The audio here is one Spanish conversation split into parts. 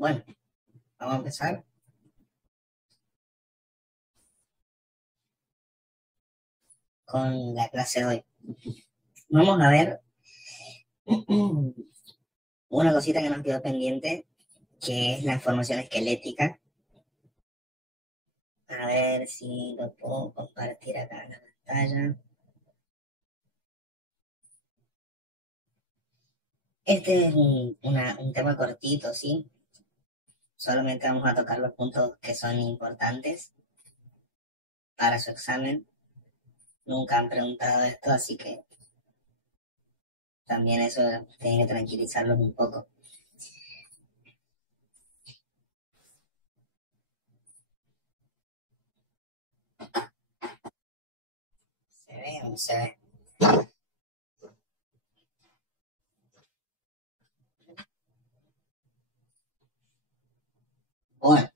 Bueno, vamos a empezar con la clase de hoy. Vamos a ver una cosita que nos quedó pendiente, que es la formación esquelética. A ver si lo puedo compartir acá en la pantalla. Este es un tema cortito, ¿sí? Solamente vamos a tocar los puntos que son importantes para su examen. Nunca han preguntado esto, así que también eso tiene que tranquilizarlos un poco. ¿Se ve o no se ve? Bueno,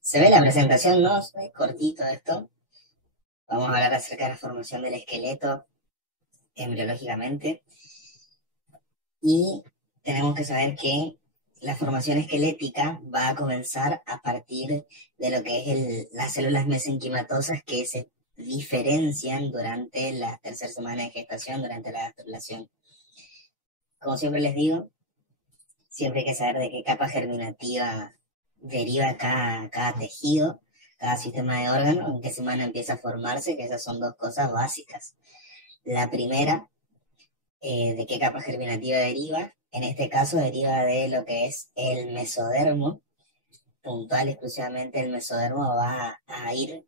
se ve la presentación, ¿no? Es cortito esto. Vamos a hablar acerca de la formación del esqueleto embriológicamente. Y tenemos que saber que la formación esquelética va a comenzar a partir de lo que es las células mesenquimatosas que se diferencian durante la tercera semana de gestación, durante la gastrulación. Como siempre les digo, siempre hay que saber de qué capa germinativa deriva cada tejido, cada sistema de órgano, en qué semana empieza a formarse, que esas son dos cosas básicas. La primera, de qué capa germinativa deriva. En este caso deriva de lo que es el mesodermo. Puntual exclusivamente el mesodermo va a ir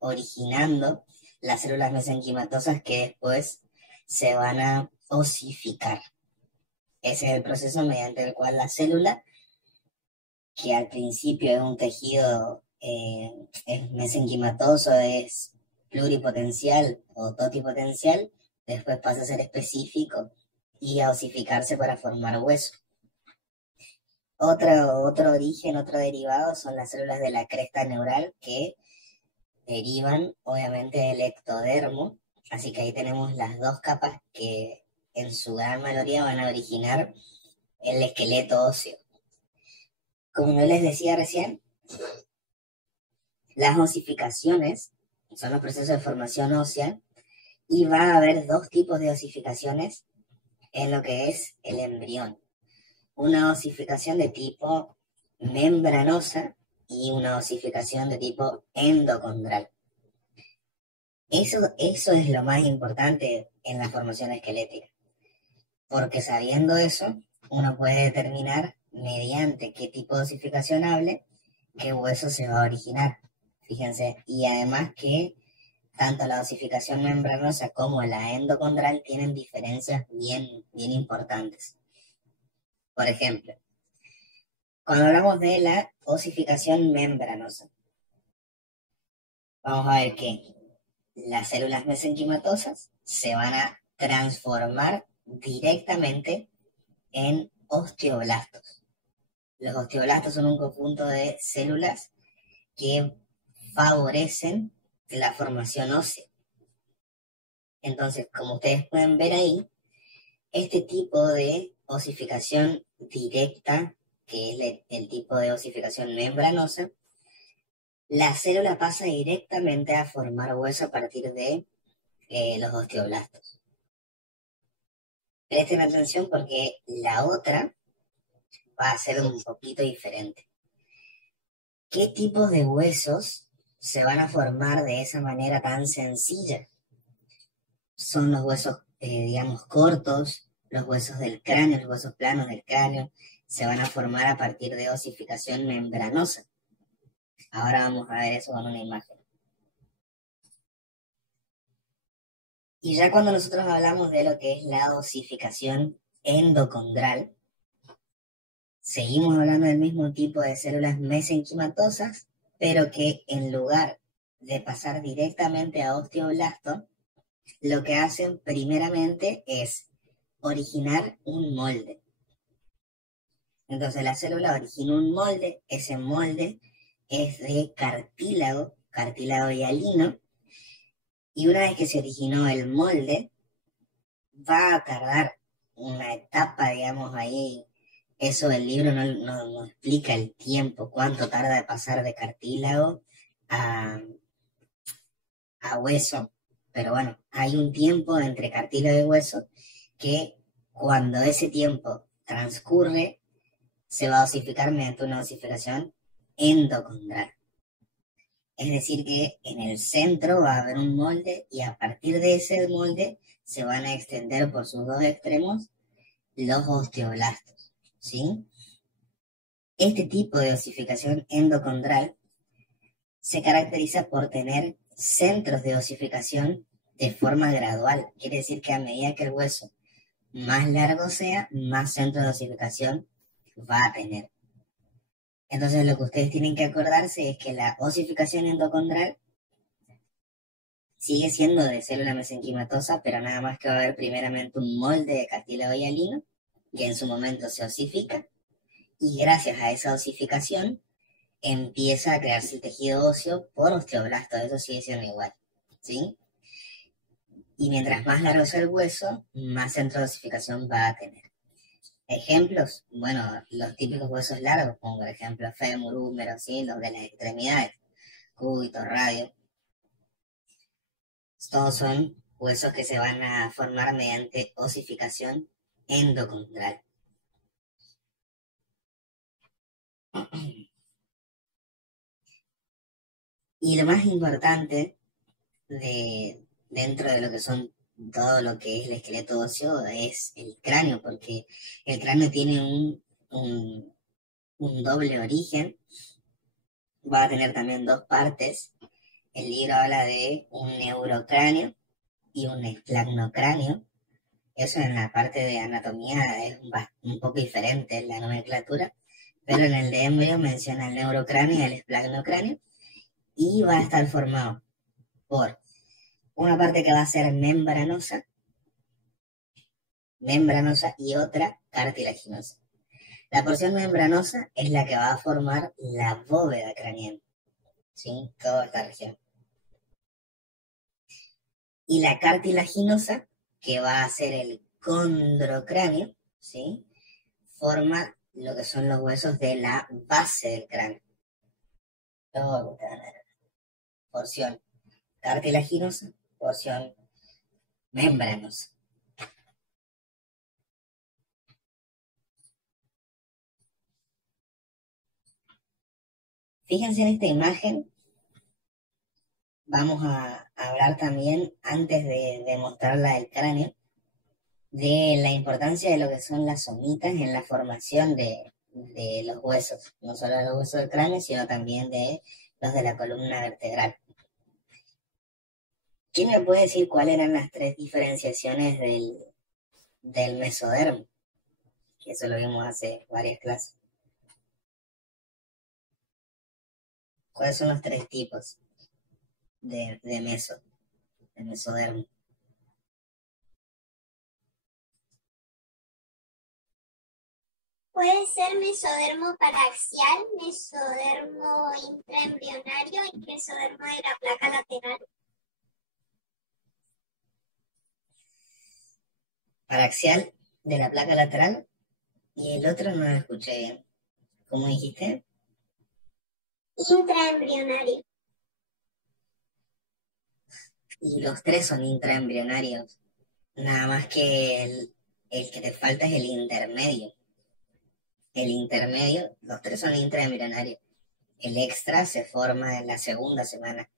originando las células mesenquimatosas que después se van a osificar. Ese es el proceso mediante el cual la célula, que al principio es un tejido es mesenquimatoso, es pluripotencial o totipotencial, después pasa a ser específico y a osificarse para formar hueso. Otro origen, otro derivado son las células de la cresta neural que derivan obviamente del ectodermo, así que ahí tenemos las dos capas que en su gran mayoría van a originar el esqueleto óseo. Como yo les decía recién, las osificaciones son los procesos de formación ósea y va a haber dos tipos de osificaciones en lo que es el embrión. Una osificación de tipo membranosa y una osificación de tipo endocondral. Eso es lo más importante en la formación esquelética, porque sabiendo eso, uno puede determinar mediante qué tipo de osificación hable, qué hueso se va a originar. Fíjense, y además que tanto la osificación membranosa como la endocondral tienen diferencias bien importantes. Por ejemplo, cuando hablamos de la osificación membranosa, vamos a ver que las células mesenquimatosas se van a transformar directamente en osteoblastos. Los osteoblastos son un conjunto de células que favorecen la formación ósea. Entonces, como ustedes pueden ver ahí, este tipo de osificación directa, que es el tipo de osificación membranosa, la célula pasa directamente a formar hueso a partir de los osteoblastos. Presten atención porque la otra va a ser un poquito diferente. ¿Qué tipos de huesos se van a formar de esa manera tan sencilla? Son los huesos, digamos, cortos, los huesos del cráneo, los huesos planos del cráneo, se van a formar a partir de osificación membranosa. Ahora vamos a ver eso con una imagen. Y ya cuando nosotros hablamos de lo que es la osificación endocondral, seguimos hablando del mismo tipo de células mesenquimatosas, pero que en lugar de pasar directamente a osteoblasto, lo que hacen primeramente es originar un molde. Entonces la célula origina un molde, ese molde es de cartílago hialino, y una vez que se originó el molde, va a tardar una etapa, digamos, ahí Eso el libro no explica el tiempo, cuánto tarda de pasar de cartílago a, a hueso. Pero bueno, hay un tiempo entre cartílago y hueso que cuando ese tiempo transcurre, se va a osificar mediante una osificación endocondral. Es decir, que en el centro va a haber un molde y a partir de ese molde se van a extender por sus dos extremos los osteoblastos, ¿sí? Este tipo de osificación endocondral se caracteriza por tener centros de osificación de forma gradual. Quiere decir que a medida que el hueso más largo sea, más centros de osificación va a tener. Entonces lo que ustedes tienen que acordarse es que la osificación endocondral sigue siendo de célula mesenquimatosa, pero nada más que va a haber primeramente un molde de cartílago hialino, que en su momento se osifica, y gracias a esa osificación empieza a crearse el tejido óseo por osteoblastos, eso sigue siendo igual, ¿sí? Y mientras más largo sea el hueso, más centro de osificación va a tener. Ejemplos, bueno, los típicos huesos largos, como por ejemplo fémur, húmero, ¿sí? Los de las extremidades, cúbito, radio. Todos son huesos que se van a formar mediante osificación endocondral. Y lo más importante dentro de lo que son todo lo que es el esqueleto óseo es el cráneo, porque el cráneo tiene un doble origen, va a tener también dos partes. El libro habla de un neurocráneo y un esplagmocráneo. Eso en la parte de anatomía es un poco diferente en la nomenclatura, pero en el de embrio menciona el neurocráneo y el esplagmocráneo y va a estar formado por una parte que va a ser membranosa y otra cartilaginosa. La porción membranosa es la que va a formar la bóveda craneal, ¿sí? Toda esta región. Y la cartilaginosa, que va a ser el condrocráneo, ¿sí? Forma lo que son los huesos de la base del cráneo. Porción cartilaginosa, porción membranosa. Fíjense en esta imagen. Vamos a hablar también, antes de mostrarla del cráneo, de la importancia de lo que son las somitas en la formación de los huesos, no solo de los huesos del cráneo, sino también de los de la columna vertebral. ¿Quién me puede decir cuáles eran las tres diferenciaciones del mesodermo? Que eso lo vimos hace varias clases. ¿Cuáles son los tres tipos de mesodermo? Puede ser mesodermo paraxial, mesodermo intraembrionario y mesodermo de la placa lateral. Paraxial de la placa lateral y el otro no lo escuché bien. ¿Cómo dijiste? Intraembrionario. Y los tres son intraembrionarios. Nada más que el que te falta es el intermedio. El intermedio, los tres son intraembrionarios. El extra se forma en la segunda semana.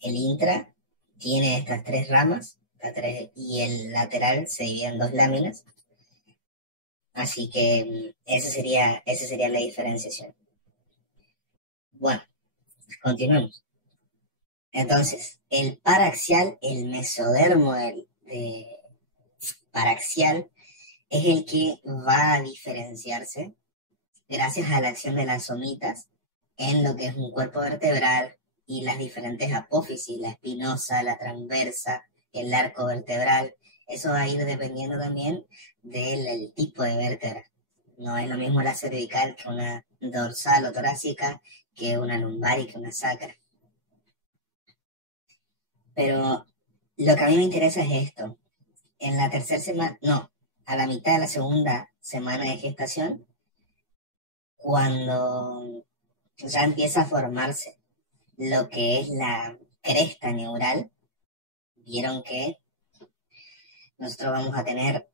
El intra tiene estas tres ramas y el lateral se divide en dos láminas. Así que esa sería la diferenciación. Bueno, continuemos. Entonces, el paraxial, el mesodermo paraxial, es el que va a diferenciarse gracias a la acción de las somitas en lo que es un cuerpo vertebral y las diferentes apófisis, la espinosa, la transversa, el arco vertebral. Eso va a ir dependiendo también del tipo de vértebra. No es lo mismo la cervical que una dorsal o torácica, que una lumbar y que una sacra. Pero lo que a mí me interesa es esto. En la tercera semana, no, a la mitad de la segunda semana de gestación, cuando ya empieza a formarse lo que es la cresta neural, vieron que nosotros vamos a tener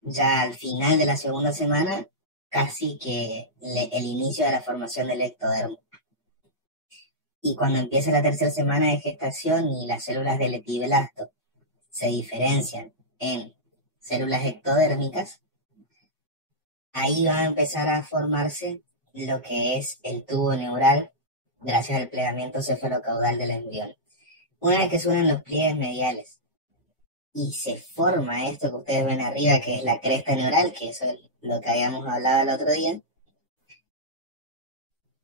ya al final de la segunda semana casi que el inicio de la formación del ectodermo. Y cuando empieza la tercera semana de gestación y las células del epiblasto se diferencian en células ectodérmicas, ahí va a empezar a formarse lo que es el tubo neural gracias al plegamiento cefalocaudal del embrión. Una vez que suenan los pliegues mediales y se forma esto que ustedes ven arriba, que es la cresta neural, que eso es lo que habíamos hablado el otro día,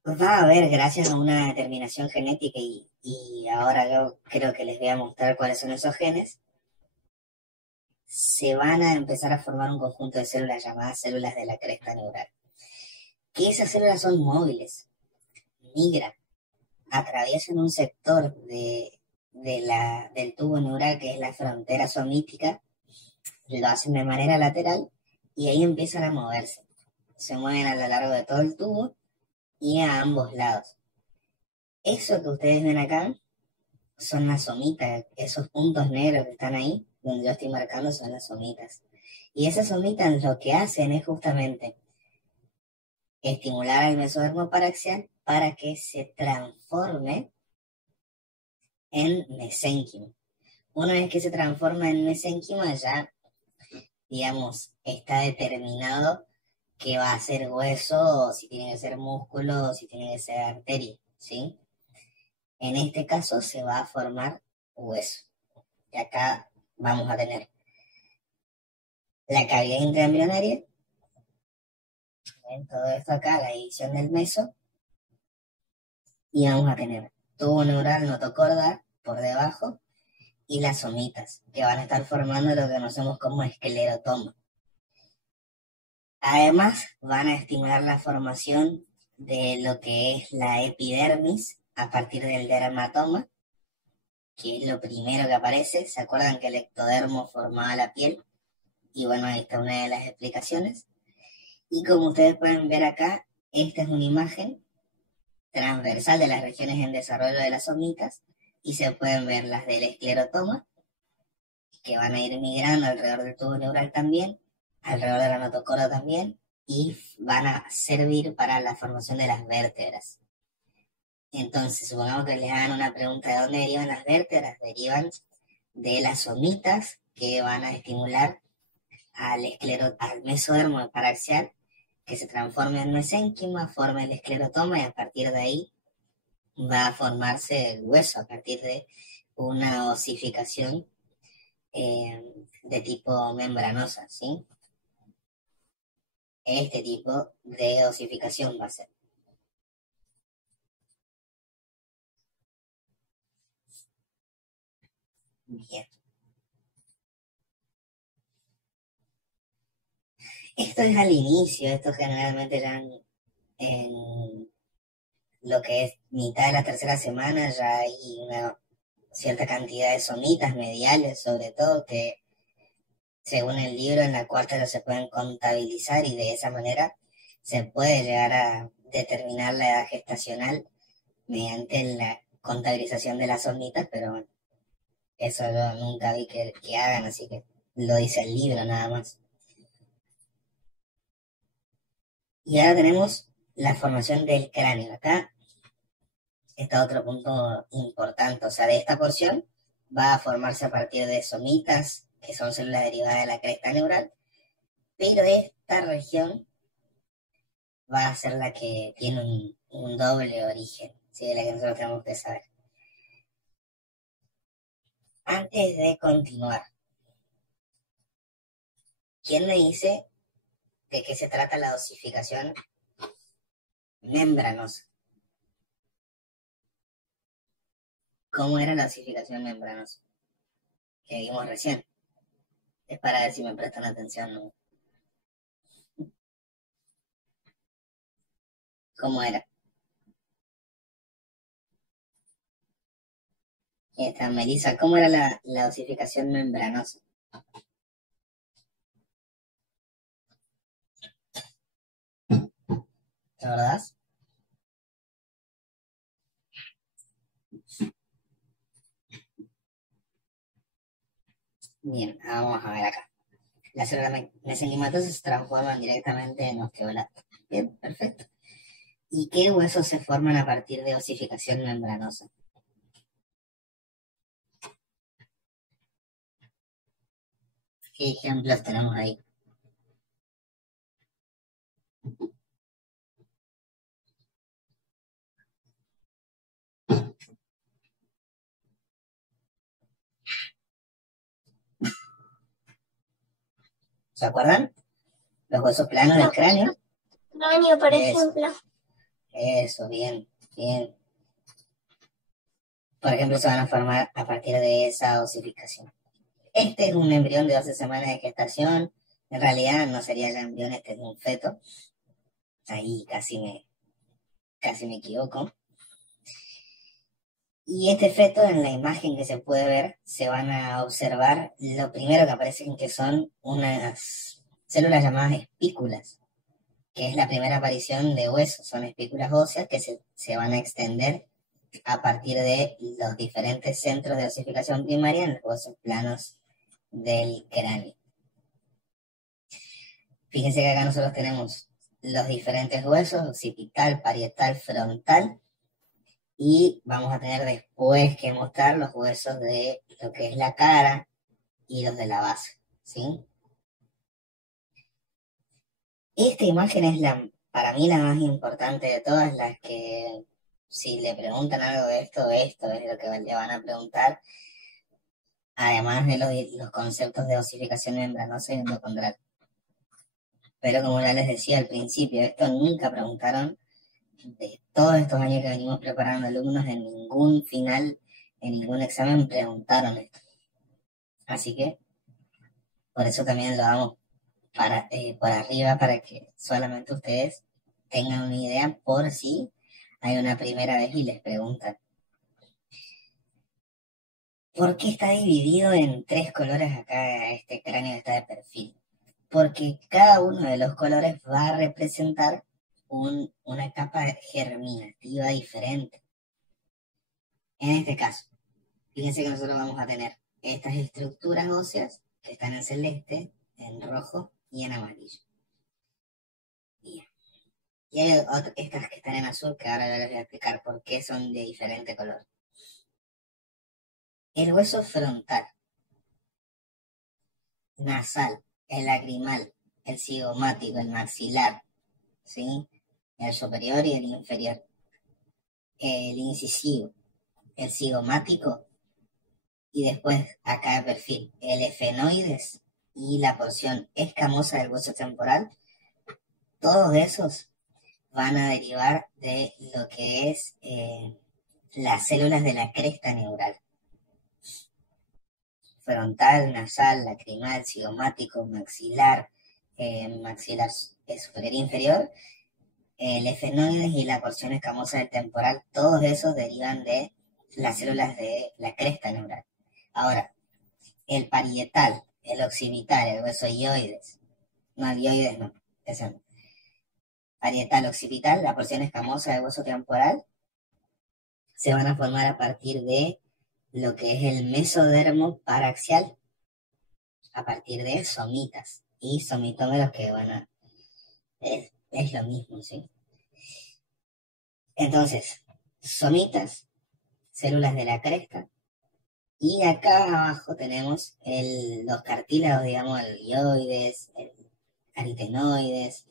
va a haber, gracias a una determinación genética, y ahora yo creo que les voy a mostrar cuáles son esos genes, se van a empezar a formar un conjunto de células llamadas células de la cresta neural. Que esas células son móviles, migran, atraviesan un sector del tubo neural que es la frontera somítica, lo hacen de manera lateral y ahí empiezan a moverse. Se mueven a lo largo de todo el tubo y a ambos lados. Eso que ustedes ven acá son las somitas, esos puntos negros que están ahí, donde yo estoy marcando son las somitas. Y esas somitas lo que hacen es justamente estimular al mesodermo paraxial para que se transforme en mesénquima. Una vez que se transforma en mesénquima, ya, digamos, está determinado que va a ser hueso, o si tiene que ser músculo, o si tiene que ser arteria, ¿sí? En este caso se va a formar hueso. Y acá vamos a tener la cavidad intraembrionaria, en todo esto acá, la división del meso, y vamos a tener tubo neural notocorda por debajo y las somitas, que van a estar formando lo que conocemos como esclerotoma. Además, van a estimular la formación de lo que es la epidermis a partir del dermatoma, que es lo primero que aparece. ¿Se acuerdan que el ectodermo formaba la piel? Y bueno, ahí está una de las explicaciones. Y como ustedes pueden ver acá, esta es una imagen transversal de las regiones en desarrollo de las somitas y se pueden ver las del esclerotoma, que van a ir migrando alrededor del tubo neural también, alrededor de la notocorda también, y van a servir para la formación de las vértebras. Entonces, supongamos que les hagan una pregunta de dónde derivan las vértebras, derivan de las somitas que van a estimular al mesodermo paraxial, que se transforme en mesénquima, forma el esclerotoma y a partir de ahí va a formarse el hueso a partir de una osificación de tipo membranosa, ¿sí? Este tipo de osificación va a ser. Bien. Esto es al inicio, esto generalmente ya en lo que es mitad de la tercera semana ya hay una cierta cantidad de somitas mediales, sobre todo, que según el libro en la cuarta ya se pueden contabilizar y de esa manera se puede llegar a determinar la edad gestacional mediante la contabilización de las somitas, pero bueno, eso yo nunca vi que hagan, así que lo dice el libro nada más. Y ahora tenemos la formación del cráneo. Acá está otro punto importante, o sea, de esta porción va a formarse a partir de somitas, que son células derivadas de la cresta neural, pero esta región va a ser la que tiene un doble origen, ¿sí? De la que nosotros tenemos que saber. Antes de continuar, ¿quién me dice de qué se trata la osificación membranosa? ¿Cómo era la osificación membranosa? Que vimos recién. Es para ver si me prestan atención, ¿no? ¿Cómo era? Esta Melissa, ¿cómo era la osificación membranosa? ¿Te acordás? Bien, vamos a ver acá. Las células mesenquimatosas se transforman directamente en osteoblastos. Bien, perfecto. ¿Y qué huesos se forman a partir de osificación membranosa? ¿Qué ejemplos tenemos ahí? ¿Se acuerdan? Los huesos planos del cráneo. Cráneo, por ejemplo. Eso, bien, bien. Por ejemplo, se van a formar a partir de esa osificación. Este es un embrión de 12 semanas de gestación. En realidad no sería el embrión, este es un feto. Ahí casi me equivoco. Y este feto, en la imagen que se puede ver, se van a observar lo primero que aparecen, que son unas células llamadas espículas, que es la primera aparición de huesos. Son espículas óseas que se van a extender a partir de los diferentes centros de osificación primaria en los huesos planos del cráneo. Fíjense que acá nosotros tenemos los diferentes huesos, occipital, parietal, frontal, y vamos a tener después que mostrar los huesos de lo que es la cara y los de la base, ¿sí? Esta imagen es para mí la más importante de todas, las que si le preguntan algo de esto es lo que le van a preguntar, además de los conceptos de osificación membranosa y endocondral. Pero como ya les decía al principio, esto nunca preguntaron de todos estos años que venimos preparando alumnos, en ningún final, en ningún examen preguntaron esto. Así que por eso también lo damos por arriba, para que solamente ustedes tengan una idea por si hay una primera vez y les preguntan. ¿Por qué está dividido en 3 colores acá este cráneo que está de perfil? Porque cada uno de los colores va a representar una etapa germinativa diferente. En este caso, fíjense que nosotros vamos a tener estas estructuras óseas que están en celeste, en rojo y en amarillo. Bien. Y hay estas que están en azul, que ahora les voy a explicar por qué son de diferente color. El hueso frontal, nasal, el lagrimal, el cigomático, el maxilar, ¿sí? El superior y el inferior. El incisivo, el cigomático, y después acá de perfil, el efenoides y la porción escamosa del hueso temporal. Todos esos van a derivar de lo que es las células de la cresta neural. Frontal, nasal, lacrimal, cigomático, maxilar, maxilar superior e inferior, el efenoides y la porción escamosa del temporal, todos esos derivan de las células de la cresta neural. Ahora, el parietal, el occipital, el hueso hioides, no, el hioides no, ese no. Parietal, occipital, la porción escamosa del hueso temporal, se van a formar a partir de lo que es el mesodermo paraxial, a partir de somitas y somitómeros que van a... Es lo mismo, ¿sí? Entonces, somitas, células de la cresta, y acá abajo tenemos los cartílagos, digamos, el hioides, el aritenoides,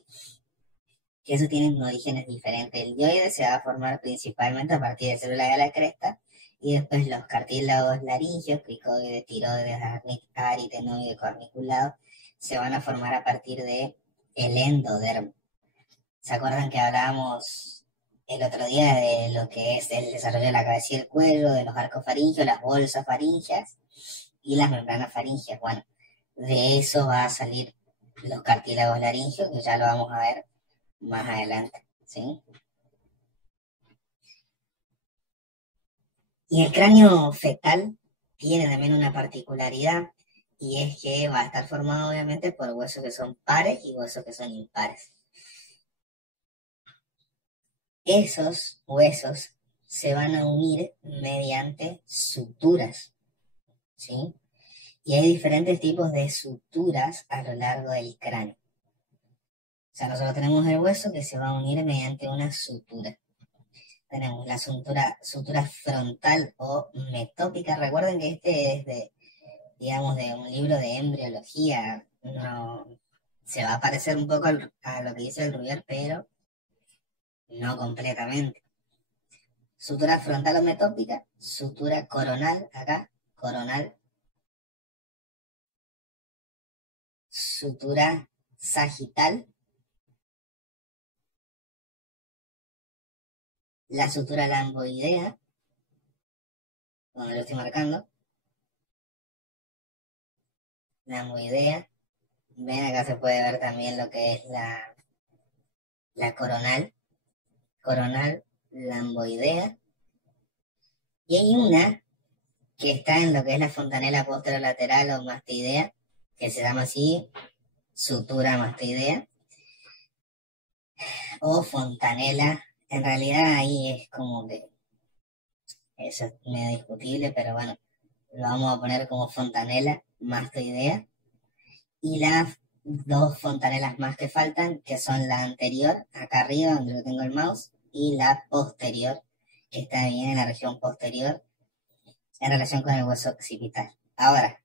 que eso tienen orígenes diferentes. El hioides se va a formar principalmente a partir de células de la cresta, y después los cartílagos laringeos, cricoides, tiroides, aritenoide, corniculado, se van a formar a partir de el endodermo. ¿Se acuerdan que hablábamos el otro día de lo que es el desarrollo de la cabeza y el cuello, de los arcos faringeos, las bolsas faringeas y las membranas faringeas? Bueno, de eso va a salir los cartílagos laringeos, que ya lo vamos a ver más adelante, ¿sí? Y el cráneo fetal tiene también una particularidad, y es que va a estar formado obviamente por huesos que son pares y huesos que son impares. Esos huesos se van a unir mediante suturas, ¿sí? Y hay diferentes tipos de suturas a lo largo del cráneo. O sea, nosotros tenemos el hueso que se va a unir mediante una sutura. Tenemos la sutura frontal o metópica. Recuerden que este es digamos, de un libro de embriología. No, se va a parecer un poco a lo que dice el Rubier, pero no completamente. Sutura frontal o metópica, sutura coronal, acá, coronal, sutura sagital, la sutura lamboidea, donde lo estoy marcando, lamboidea. Ven, acá se puede ver también lo que es la coronal lamboidea. Y hay una que está en lo que es la fontanela posterolateral o mastoidea, que se llama así, sutura mastoidea, o fontanela. En realidad ahí es como que, eso es medio discutible, pero bueno, lo vamos a poner como fontanela mastoidea. Y las dos fontanelas más que faltan, que son la anterior, acá arriba donde yo tengo el mouse, y la posterior, que está bien en la región posterior, en relación con el hueso occipital. Ahora,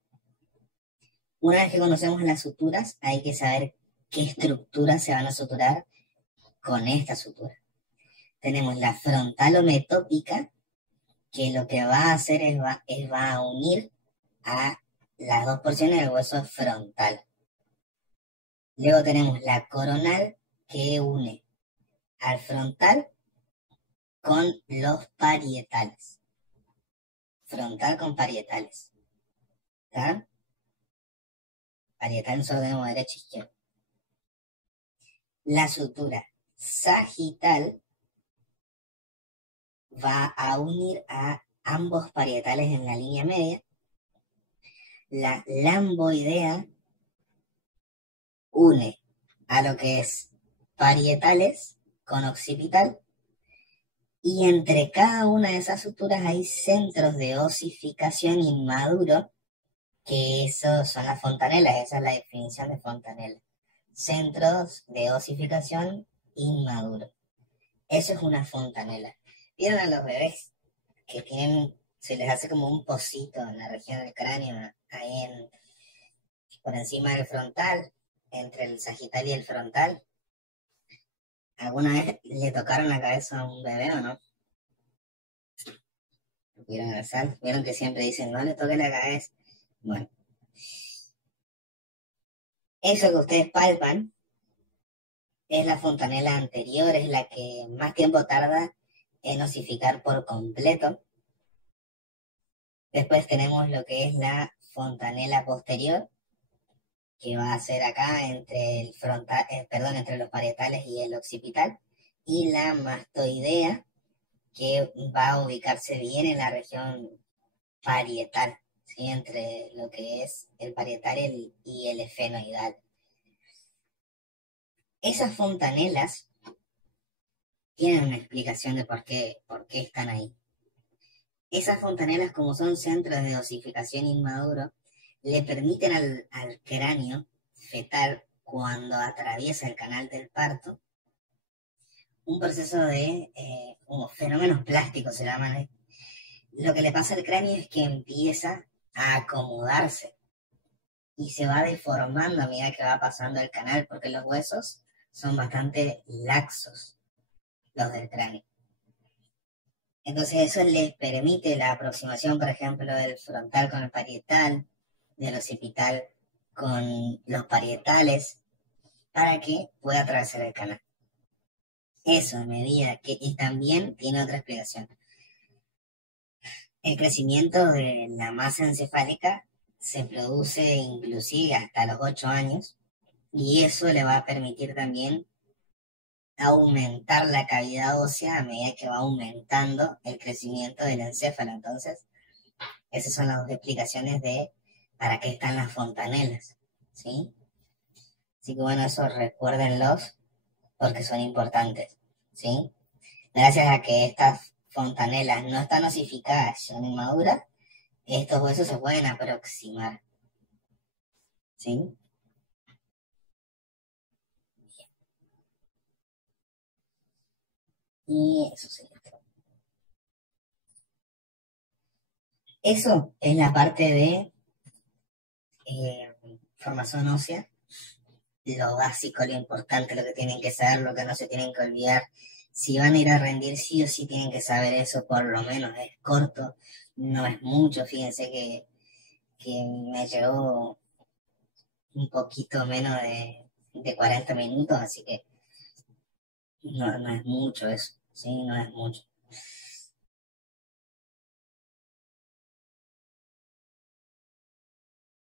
una vez que conocemos las suturas, hay que saber qué estructuras se van a suturar con esta sutura. Tenemos la frontalometópica, que lo que va a hacer es va a unir a las dos porciones del hueso frontal. Luego tenemos la coronal, que une al frontal con los parietales. Frontal con parietales. ¿Está? Parietal nosotros tenemos derecha e izquierda. La sutura sagital va a unir a ambos parietales en la línea media. La lamboidea une a lo que es parietales con occipital, y entre cada una de esas suturas hay centros de osificación inmaduro, que esos son las fontanelas. Esa es la definición de fontanela. Centros de osificación inmaduro. Eso es una fontanela. ¿Vieron a los bebés que se les hace como un pocito en la región del cráneo, ahí por encima del frontal, entre el sagital y el frontal? ¿Alguna vez le tocaron la cabeza a un bebé o no? ¿Vieron el sal? ¿Vieron que siempre dicen no le toque la cabeza? Bueno, eso que ustedes palpan es la fontanela anterior, es la que más tiempo tarda en osificar por completo. Después tenemos lo que es la fontanela posterior, que va a ser acá entre el frontal, entre los parietales y el occipital, y la mastoidea, que va a ubicarse bien en la región parietal, ¿sí? Entre lo que es el parietal y el efenoidal. Esas fontanelas tienen una explicación de por qué están ahí. Esas fontanelas, como son centros de osificación inmaduro, le permiten al cráneo fetal, cuando atraviesa el canal del parto, un proceso de fenómenos plásticos se llaman. Lo que le pasa al cráneo es que empieza a acomodarse y se va deformando a medida que va pasando el canal, porque los huesos son bastante laxos, los del cráneo. Entonces eso les permite la aproximación, por ejemplo, del frontal con el parietal, del occipital con los parietales, para que pueda atravesar el canal. Eso a medida que, y también tiene otra explicación. El crecimiento de la masa encefálica se produce inclusive hasta los 8 años, y eso le va a permitir también aumentar la cavidad ósea a medida que va aumentando el crecimiento del encéfalo. Entonces, esas son las dos explicaciones de para qué están las fontanelas, ¿sí? Así que bueno, eso recuérdenlos porque son importantes, ¿sí? Gracias a que estas fontanelas no están osificadas, son inmaduras, estos huesos se pueden aproximar. ¿Sí? Y eso sería todo. Eso es la parte de formación ósea, lo básico, lo importante, lo que tienen que saber, lo que no se tienen que olvidar. Si van a ir a rendir, sí o sí tienen que saber eso, por lo menos es corto, no es mucho. Fíjense que me llevó un poquito menos de 40 minutos, así que no es mucho eso, ¿sí? No es mucho.